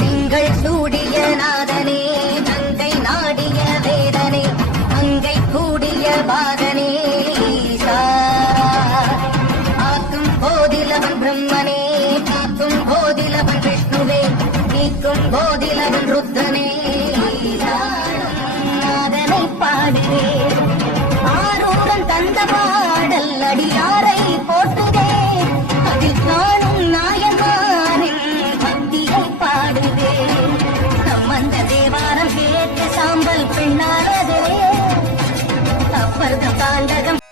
திங்கள் சூடிய நாதனே கங்கை நாடிய வேதனே அங்கை கூடிய பாதனே ஈசா ஆக்கும் போதிலவன் பிரம்மனே காக்கும் போதிலவன் விஷ்ணுவே நீக்கும் போதிலவன் ருத்தனே ஈசா நாதனை பாடுவே ஆரூரன் தந்த பாடல் அடியாரை போட்டுதே அதில் காணும் நாயன்மாரின் பக்தியை பாடுவே சம்பந்த தேவாரம் கேட்டு சாம்பல் பெண்ணானதே அப்பர்தம் தாண்டகம்